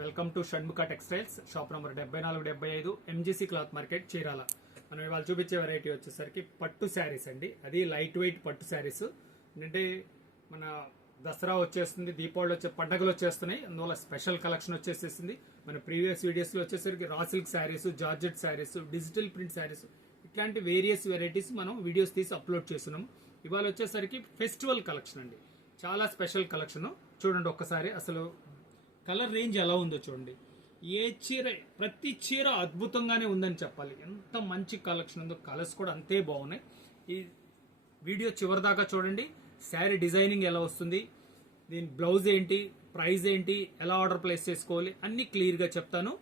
Welcome to Shanmukha textiles shop number 7475 MGC cloth market Chirala. మనం ఇవాళ చూపించే వెరైటీ వచ్చేసరికి పట్టు శారీస్ అండి. అది లైట్ వెయిట్ పట్టు శారీస్. అంటే మన దసరా వచ్చేస్తుంది, దీపావళి వచ్చే పండగలు వచ్చేస్తున్నాయి, అందువల్ల స్పెషల్ కలెక్షన్ వచ్చేసేసింది. మన ప్రీవియస్ వీడియోస్ లో వచ్చేసరికి raw silk saris, georgette saris, digital print saris, ఇట్లాంటి వేరియస్ వెరైటీస్ మనం వీడియోస్ తీసి అప్లోడ్ చేస్తున్నాం. ఇవాళ వచ్చేసరికి ఫెస్టివల్ కలెక్షన్ అండి, చాలా స్పెషల్ కలెక్షన్. చూడండి ఒక్కసారి అసలు కలర్ రేంజ్ ఎలా ఉందో చూడండి. ఏ చీర, ప్రతి చీర అద్భుతంగానే ఉందని చెప్పాలి. ఎంత మంచి కలెక్షన్ ఉందో, కలర్స్ కూడా అంతే బాగున్నాయి. ఈ వీడియో చివరి దాకా చూడండి. శారీ డిజైనింగ్ ఎలా వస్తుంది, దీని బ్లౌజ్ ఏంటి, ప్రైస్ ఏంటి, ఎలా ఆర్డర్ ప్లేస్ చేసుకోవాలి అన్ని క్లియర్ గా చెప్తాను.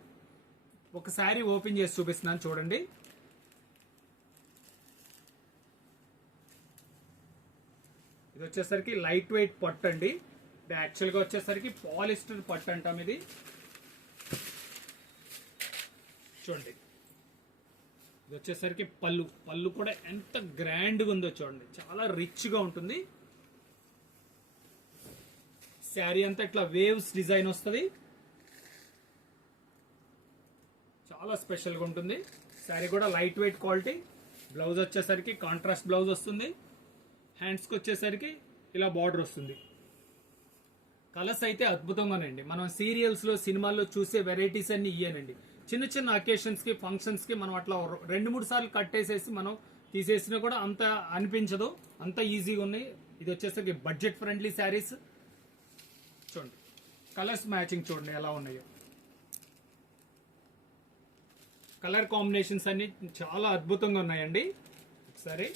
ఒక శారీ ఓపెన్ చేసి చూపిస్తున్నాను చూడండి. ఇది వచ్చేసరికి లైట్ వెయిట్ పట్టు అండి. ఇది యాక్చువల్ గా వచ్చేసరికి పాలిస్టర్ పట్టు అంటాం. ఇది చూడండి, ఇది వచ్చేసరికి పళ్ళు కూడా ఎంత గ్రాండ్ గా ఉందో చూడండి, చాలా రిచ్ గా ఉంటుంది. శారీ అంతా ఇట్లా వేవ్స్ డిజైన్ వస్తుంది, చాలా స్పెషల్ గా ఉంటుంది. శారీ కూడా లైట్ వెయిట్ క్వాలిటీ. బ్లౌజ్ వచ్చేసరికి కాంట్రాస్ట్ బ్లౌజ్ వస్తుంది. హ్యాండ్స్ కి వచ్చేసరికి ఇలా బార్డర్ వస్తుంది. కలర్స్ అయితే అద్భుతంగానండి. మనం సీరియల్స్ లో, సినిమాల్లో చూసే వెరైటీస్ అన్ని ఇయ్యానండి. చిన్న చిన్న అకేషన్స్ కి, ఫంక్షన్స్ కి మనం అట్లా 2-3 సార్లు కట్టేసేసి మనం తీసేసినా కూడా అంత అనిపించదు, అంత ఈజీగా ఉన్నాయి. ఇది వచ్చేసరికి బడ్జెట్ ఫ్రెండ్లీ శారీస్. చూడండి కలర్స్ మ్యాచింగ్ చూడండి ఎలా ఉన్నాయో. కలర్ కాంబినేషన్స్ అన్ని చాలా అద్భుతంగా ఉన్నాయండి. ఒకసారి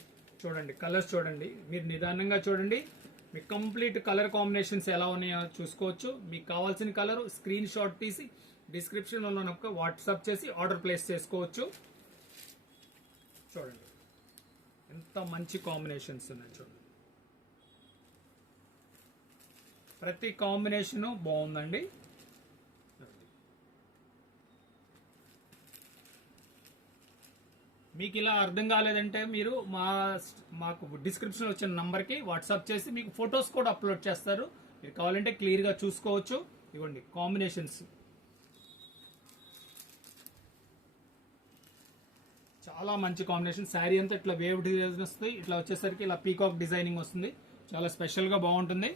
చూడండి, కలర్స్ చూడండి, మీరు నిదానంగా చూడండి. మీకు కంప్లీట్ కలర్ కాంబినేషన్స్ ఎలా ఉన్నాయో చూసుకోవచ్చు. మీకు కావాల్సిన కలర్ స్క్రీన్ షాట్ తీసి డిస్క్రిప్షన్ లో వాట్సాప్ చేసి ఆర్డర్ ప్లేస్ చేసుకోవచ్చు. చూడండి ఎంత మంచి కాంబినేషన్స్ ఉన్నాయి చూడండి. ప్రతి కాంబినేషన్ బాగుందండి. మీకు ఇలా అర్థం కాలేదంటే మీరు మాకు డిస్క్రిప్షన్ వచ్చిన నంబర్కి వాట్సాప్ చేసి మీకు ఫొటోస్ కూడా అప్లోడ్ చేస్తారు. మీరు కావాలంటే క్లియర్గా చూసుకోవచ్చు. ఇవ్వండి కాంబినేషన్స్ చాలా మంచి కాంబినేషన్. శారీ అంతా ఇట్లా వేవ్ డిజైన్ వస్తుంది, ఇట్లా వచ్చేసరికి ఇలా పీకాక్ డిజైనింగ్ వస్తుంది. చాలా స్పెషల్గా బాగుంటుంది.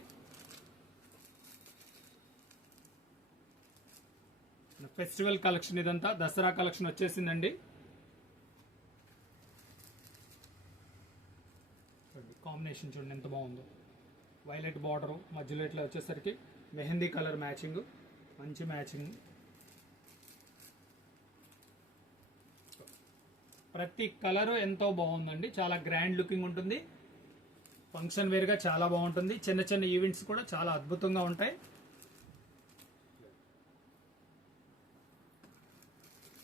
ఫెస్టివల్ కలెక్షన్ ఇదంతా, దసరా కలెక్షన్ వచ్చేసిందండి. కాంబినేషన్ చూడండి ఎంత బాగుందో. వైలెట్ బార్డర్ మధ్యలో ఇట్లా వచ్చేసరికి మెహందీ కలర్ మ్యాచింగ్, మంచి మ్యాచింగ్. ప్రతి కలర్ ఎంతో బాగుందండి, చాలా గ్రాండ్ లుకింగ్ ఉంటుంది. ఫంక్షన్ వేర్ గా చాలా బాగుంటుంది. చిన్న చిన్న ఈవెంట్స్ కూడా చాలా అద్భుతంగా ఉంటాయి.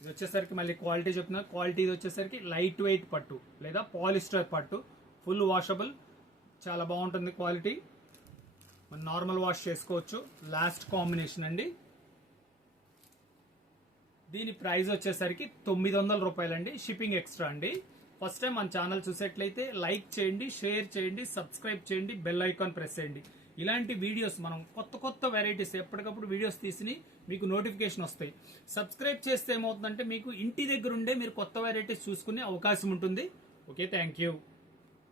ఇది వచ్చేసరికి మళ్ళీ క్వాలిటీ చెప్తున్నా. క్వాలిటీ ఇది వచ్చేసరికి లైట్ వెయిట్ పట్టు లేదా పాలిస్టర్ పట్టు, ఫుల్ వాషబుల్, చాలా బాగుంటుంది క్వాలిటీ. మనం నార్మల్ వాష్ చేసుకోవచ్చు. లాస్ట్ కాంబినేషన్ అండి. దీని ప్రైస్ వచ్చేసరికి 900 రూపాయలండి, షిప్పింగ్ ఎక్స్ట్రా అండి. ఫస్ట్ టైం మన ఛానల్ చూసేట్లయితే లైక్ చేయండి, షేర్ చేయండి, సబ్స్క్రైబ్ చేయండి, బెల్ ఐకాన్ ప్రెస్ చేయండి. ఇలాంటి వీడియోస్ మనం కొత్త వెరైటీస్ ఎప్పటికప్పుడు వీడియోస్ తీసి మీకు నోటిఫికేషన్ వస్తాయి. సబ్స్క్రైబ్ చేస్తే ఏమవుతుందంటే మీకు ఇంటి దగ్గర ఉండే మీరు కొత్త వెరైటీస్ చూసుకునే అవకాశం ఉంటుంది. Okay, thank you.